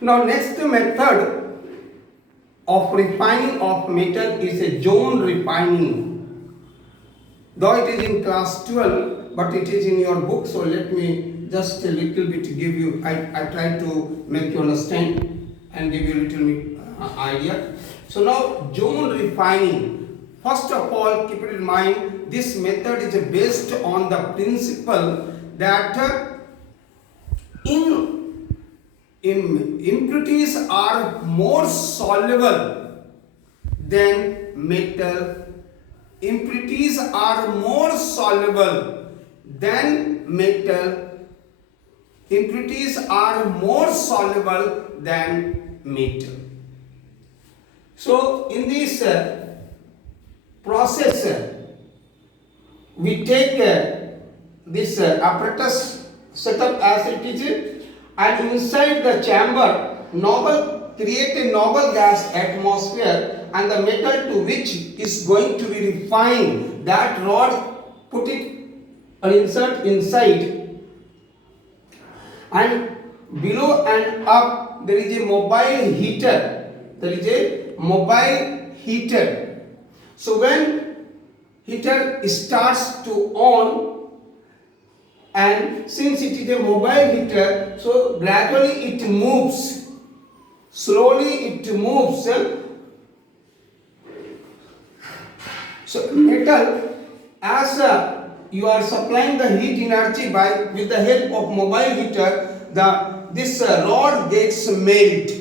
Now next method of refining of metal is a zone refining. Though it is in class 12, but it is in your book, so let me just a little bit give you, I try to make you understand and give you a little bit idea. So now zone refining, first of all keep it in mind, this method is based on the principle that impurities are more soluble than metal. Impurities are more soluble than metal. Impurities are more soluble than metal. So in this process, we take this apparatus setup as it is, and inside the chamber create a noble gas atmosphere, and the metal to which is going to be refined, that rod put it and insert inside, and below and up there is a mobile heater. So when heater starts to on, and since it is a mobile heater, so gradually it moves, slowly it moves. So metal, as you are supplying the heat energy by with the help of mobile heater, this rod gets metal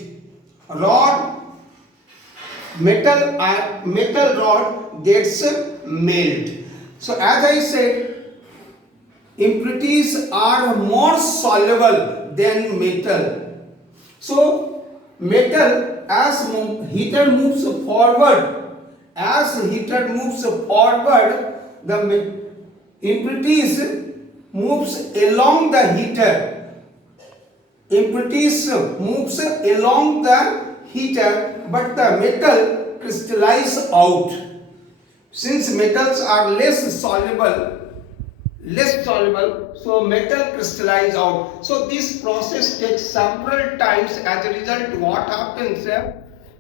rod gets melt. So as I said, impurities are more soluble than metal. So metal, as heater moves forward, the impurities moves along the heater. But the metal crystallize out. Since metals are less soluble, so metal crystallize out. So this process takes several times. As a result, what happens?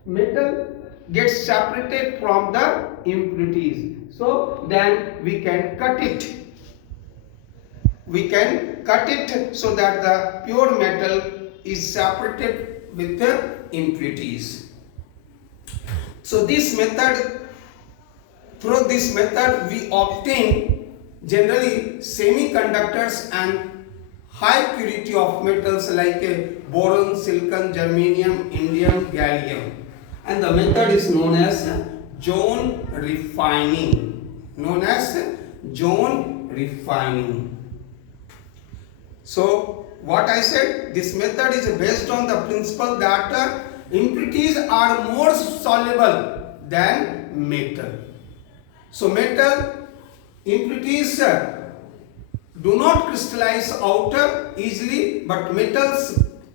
Metal gets separated from the impurities. So then we can cut it. So that the pure metal is separated with the impurities. So through this method we obtain generally semiconductors and high purity of metals like boron, silicon, germanium, indium, gallium, and the method is known as zone refining. So what I said, this method is based on the principle that impurities are more soluble than metal. So metal impurities do not crystallize out easily, but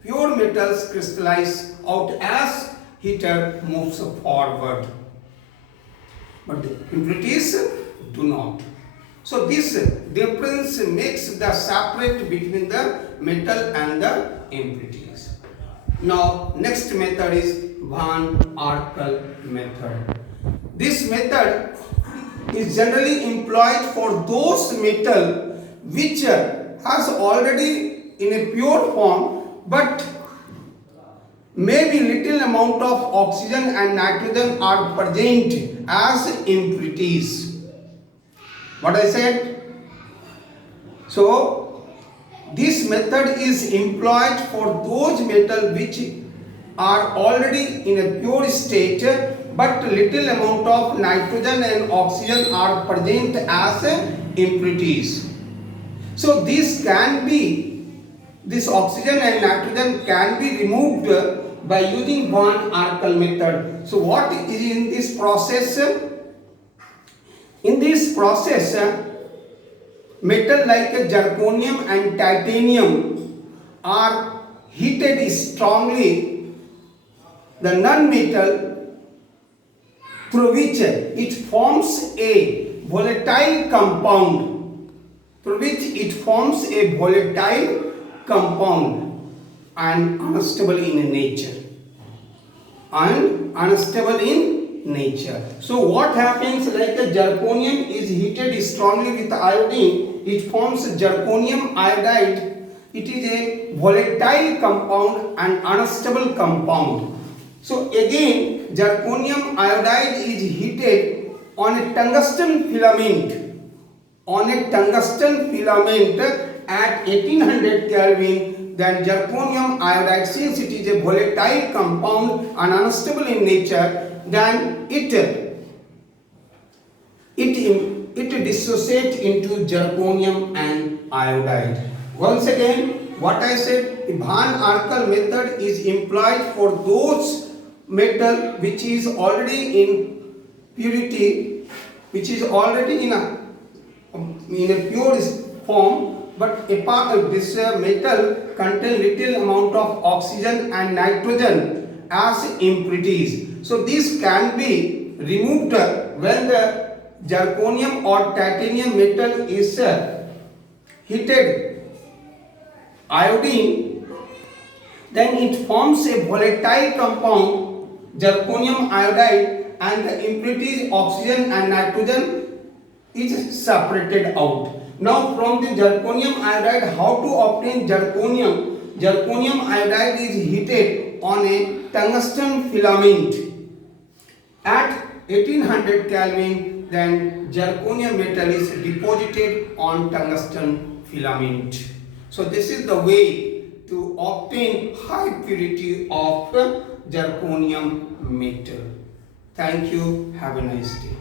pure metals crystallize out as heater moves forward, but the impurities do not. So this difference makes the separate between the metal and the impurities. Now next method is Van Arkel method. This method is generally employed for those metal which has already in a pure form, but maybe little amount of oxygen and nitrogen are present as impurities. What I said? So this method is employed for those metal which are already in a pure state, but little amount of nitrogen and oxygen are present as impurities. So this oxygen and nitrogen can be removed by using Van Arkel method. So what is in this process? In this process, metal like zirconium and titanium are heated strongly. The non-metal, through which it forms a volatile compound, and unstable in nature. And unstable in nature. So what happens, like a zirconium is heated strongly with iodine, it forms zirconium iodide. It is a volatile compound and unstable compound. So again, zirconium iodide is heated on a tungsten filament. On a tungsten filament at 1800 Kelvin, then zirconium iodide, since it is a volatile compound and unstable in nature, then it dissociates into zirconium and iodide. Once again, what I said, Van Arkel method is employed for those metal which is already in purity, which is already in a pure form, but a part of this metal contain little amount of oxygen and nitrogen as impurities. So this can be removed when the zirconium or titanium metal is heated iodine, then it forms a volatile compound zirconium iodide, and the impurities oxygen and nitrogen is separated out. Now from the zirconium iodide, how to obtain zirconium? Zirconium iodide is heated on a tungsten filament at 1800 Kelvin, then zirconium metal is deposited on tungsten filament. So this is the way to obtain high purity of zirconium metal. Thank you. Have a nice day.